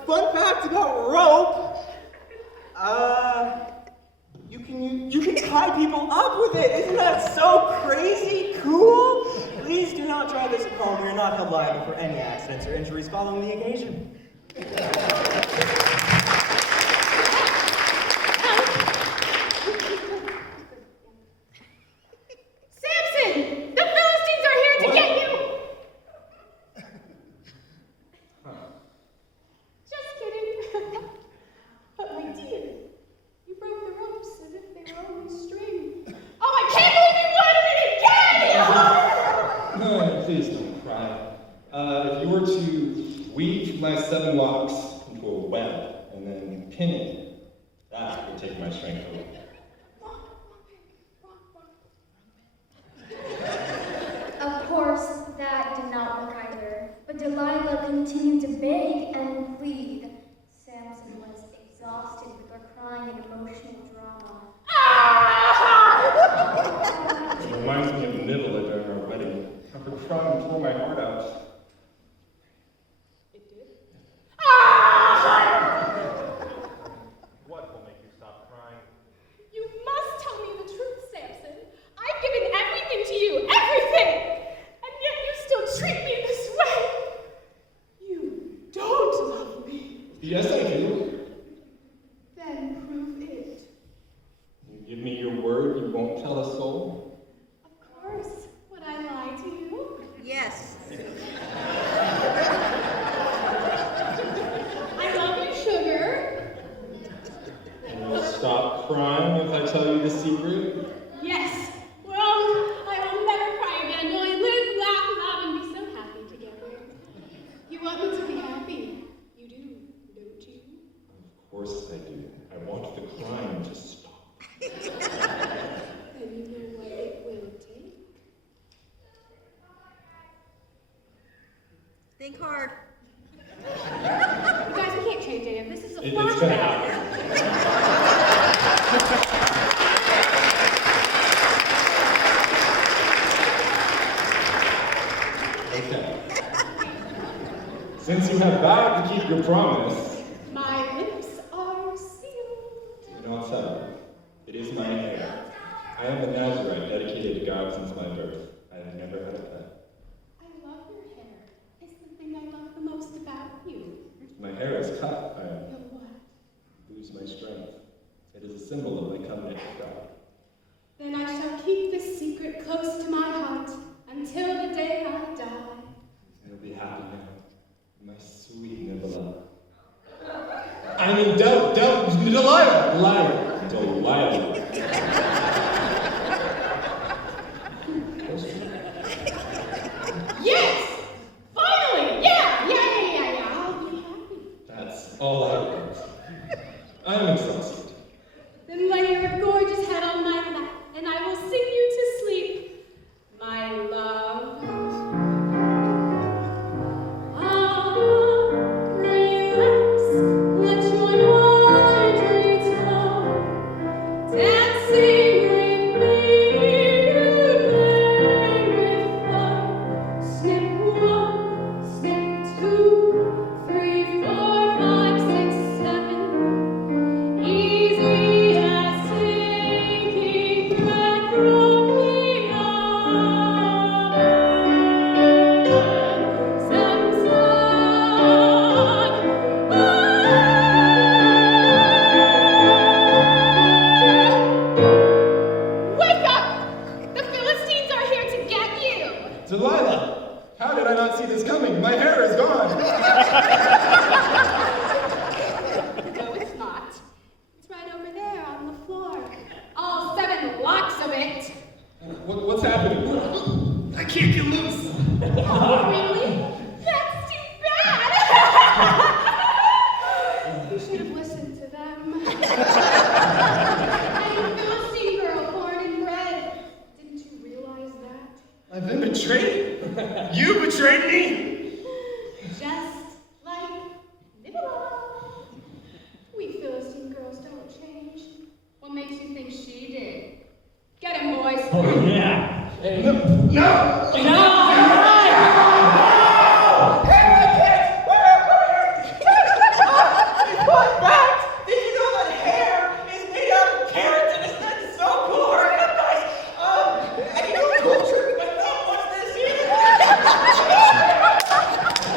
Fun fact about rope. You can tie people up with it. Isn't that so crazy cool? Please do not try this at home. You're not held liable for any accidents or injuries following the occasion. Samson! The Philistines are here to get you! Just kidding. But my dear, you broke the ropes to weave my 7 locks into a web and then pin it, that would take my strength away. Of course, that did not work either, but Delilah continued to beg and plead. Samson was exhausted with her crying and emotional drama. It reminds me of Nivola during our wedding. Her crying tore my heart out. What will make you stop crying? You must tell me the truth, Samson. I've given everything to you, everything! And yet you still treat me this way! You don't love me. Yes, I do. Then prove it. You give me your word you won't tell a soul? Of course. Would I lie to you? Yes. I love you, sugar. And you'll stop crying if I tell you the secret? Yes. Well, I will never cry again. Will I live, laugh, love, and be so happy together? You want me to be happy. You do, don't you? Of course I do. I want the crying to stop. Then you know what it will take. Think hard. You guys, we can't change any of this. This is a It's gonna flashback. Okay. Since you have vowed to keep your promise, My lips are sealed. then I'll tell you. It is my hair. I am a Nazarite dedicated to God since my birth. I have never had a pet. I love your hair. It's the thing I love the most about you. My hair is cut. I You'll what? lose my strength. It is a symbol of my covenant with God. Then I shall keep this secret close to my heart until the day I die. I'll be happy now. My sweet Nivola. I mean, Delilah. Yes! Finally! Yeah! I'll be happy. That's all I want. I'm exhausted. Then lay your gorgeous head on my lap, and I will sing you to sleep, my love. Relax, let your mind return, dancing with me, you play with fun. Snip 1, snip 2, 3, 4, 5, 6, 7. Easy as taking breath from the oven. Samson, wake up! The Philistines are here to get you! Delilah! How did I not see this coming? My hair is gone! No, it's not. It's right over there on the floor. All 7 locks of it. What's happening? I can't get loose! Oh, really? That's too bad! You should have listened to them. I'm a Philistine girl, born and bred. Didn't you realize that? I've been betrayed? You betrayed me? Just like Nivola. We Philistine girls don't change. What makes you think she did? Get him, boys. Oh, yeah. Hey, no! Fun fact! Did you know that hair is made out of carrots and it's not so cool? Hurry up, guys! I know culture, but not what's this here?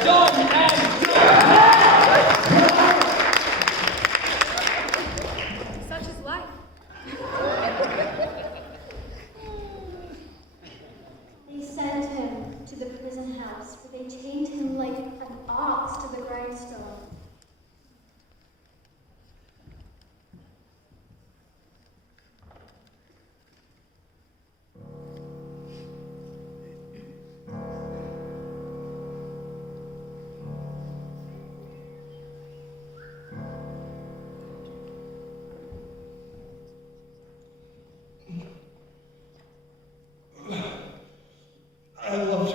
Done and Such is life. They sent him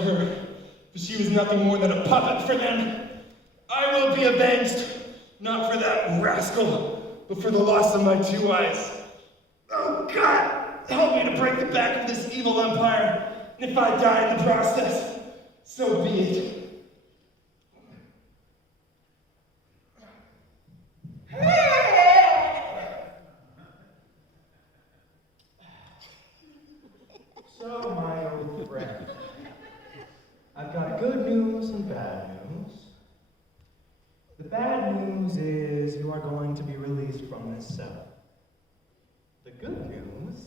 her, for she was nothing more than a puppet for them. I will be avenged, not for that rascal, but for the loss of my 2 eyes. Oh God, help me to break the back of this evil empire, and if I die in the process, so be it. So, my old friend, I've got good news and bad news. The bad news is you are going to be released from this cell. The good news,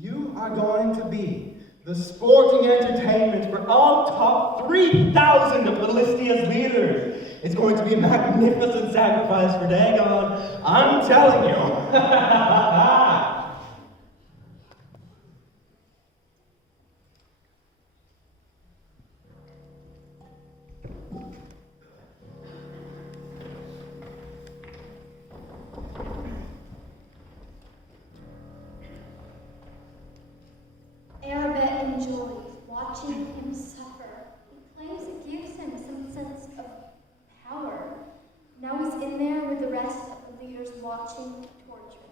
you are going to be the sporting entertainment for all top 3,000 of Pellistia's leaders. It's going to be a magnificent sacrifice for Dagon, I'm telling you. Arabet enjoys watching him suffer. He claims it gives him some sense of power. Now he's in there with the rest of the leaders watching the torture.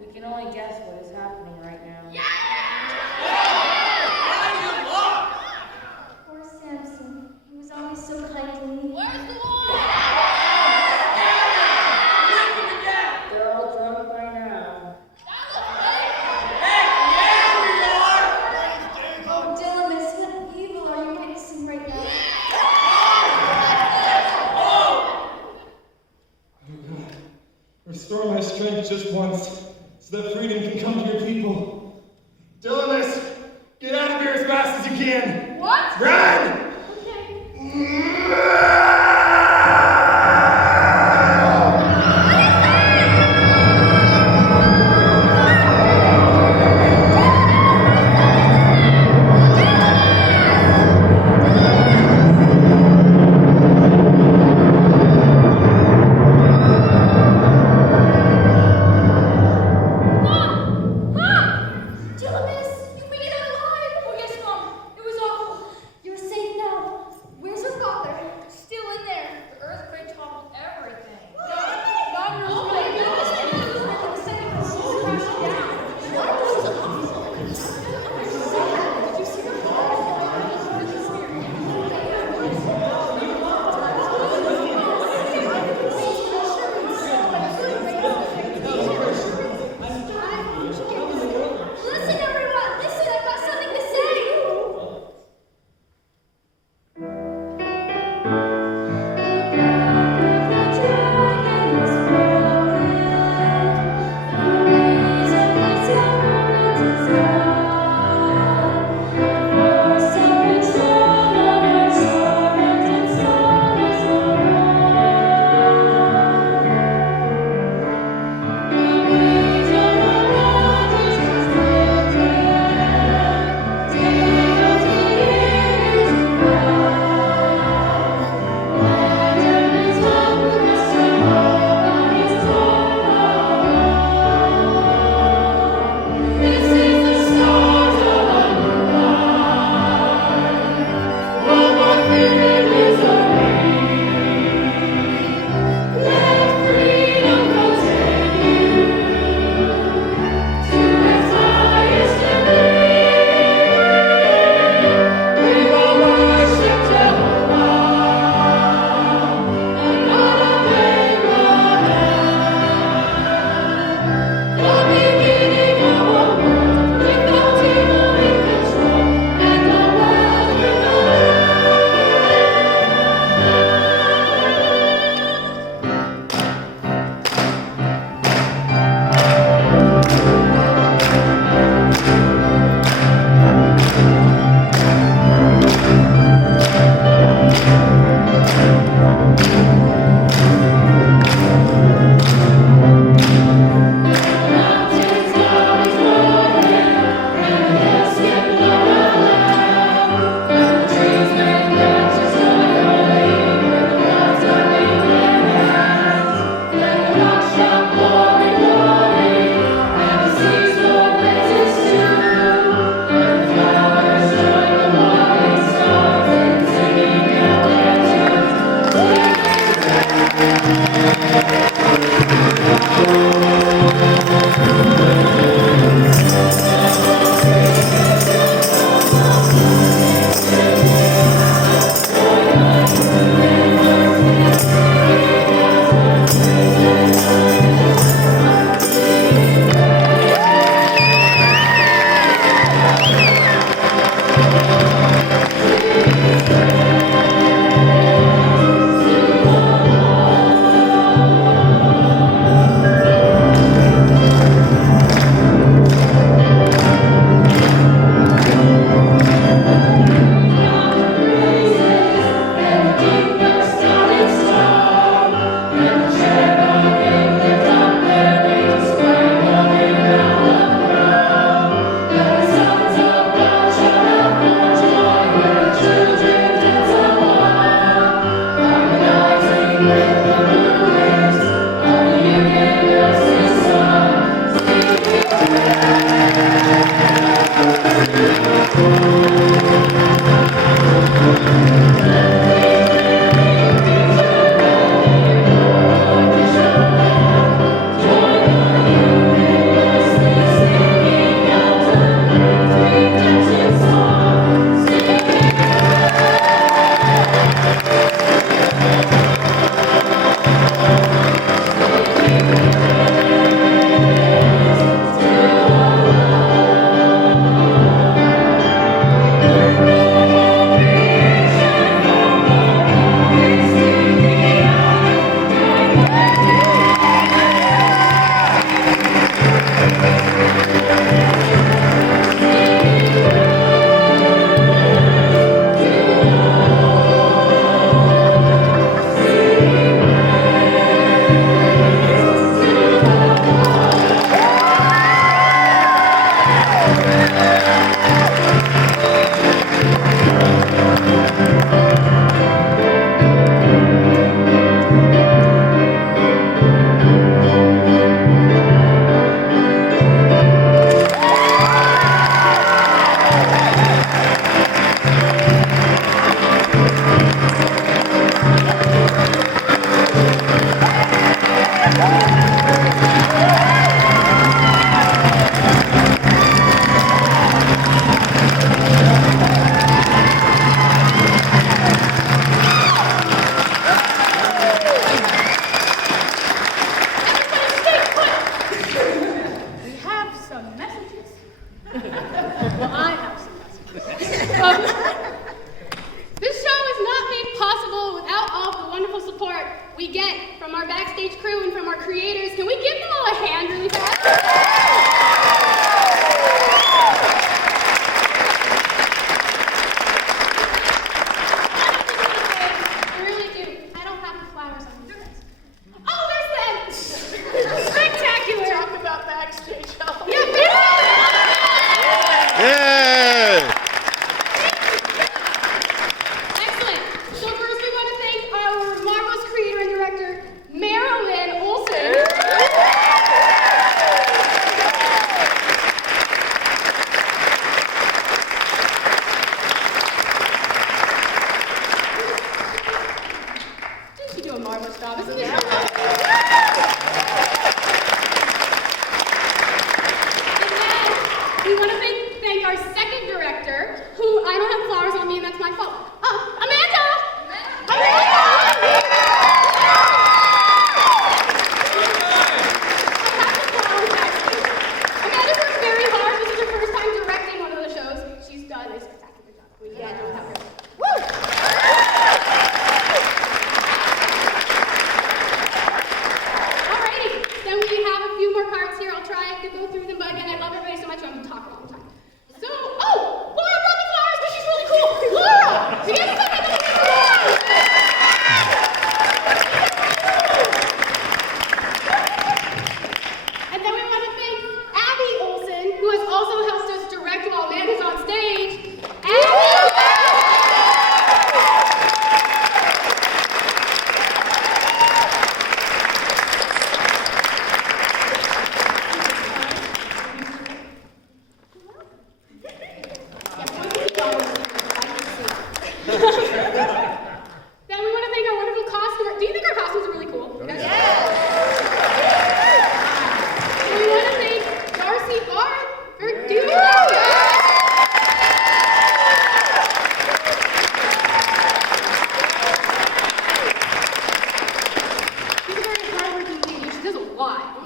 We can only guess what is happening right now. Poor Samson. He was always so kind to me. Where's the war? They're all drunk by now. Oh, Didymus, what evil are you witnessing right now? Restore my strength just once, so that freedom can come to your people. Didymus, get out of here as fast as you can. What? Run! Okay. Didymus, you made it out alive! Oh yes, Mom. It was awful. You're safe now. Where's your father?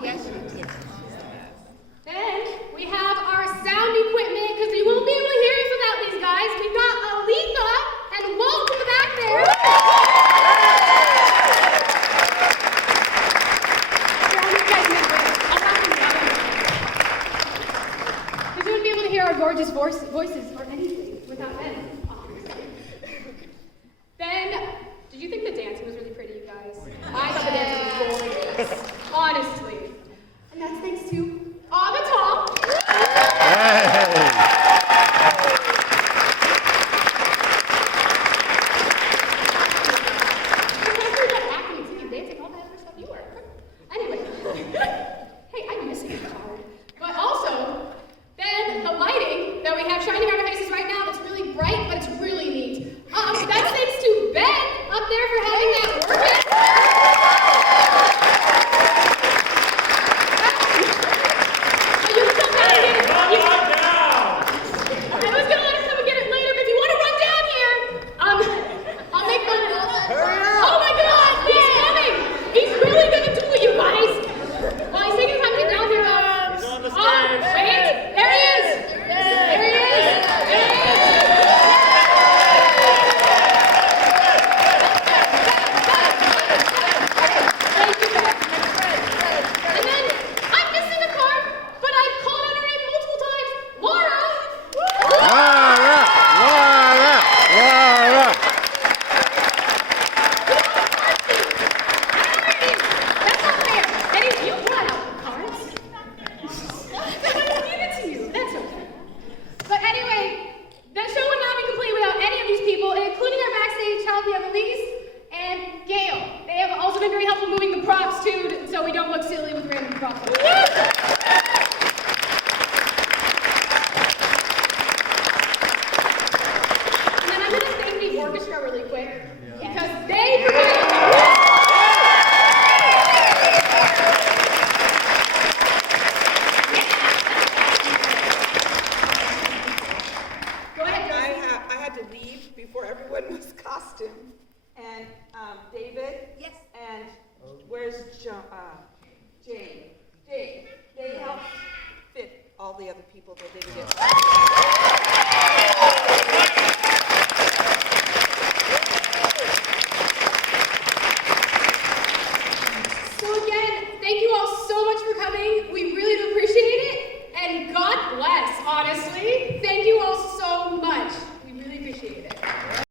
Yes, you did. Then we have our sound equipment, because we won't be able to hear us without these guys. We've got Aletha and Walt in the back there. You guys make way. I'll talk to you. Because you wouldn't be able to hear our gorgeous voices or anything without them. Then, did you think the dancing was really pretty, you guys? I thought the dancing was gorgeous. Honestly. And that's thanks to Agatom. Anyway, hey, I'm missing a card. But also, then the lighting that we have shining on our faces right now that's really bright, but it's really neat. That's thanks to Ben up there for having that working. You can come down and get it. I was gonna let him come and get it later, but if you want to run down here, I'll make one. Oh my God, he's coming! He's really gonna do it, you guys. Well, he's taking time to get down here. He's on the stairs. Wait, there he is. There he is. There he is. Thank you, Ben. And then I'm missing a card, but I've called out her name multiple times. Laura. That's not fair. Eddie, you brought out the cards. I gave it to you. That's okay. But anyway, the show would not be complete without any of these people, including our backstage help. We have Elise and Gail. They have also been very helpful moving the props too, so we don't look silly with random props. And then I'm going to thank the orchestra really quick because they provided. Go ahead, I had to leave before everyone was costumed. And David? Yes. And where's Jane? Jane, they helped fit all the other people that didn't get. So again, thank you all so much for coming. We really do appreciate it. And God bless, honestly.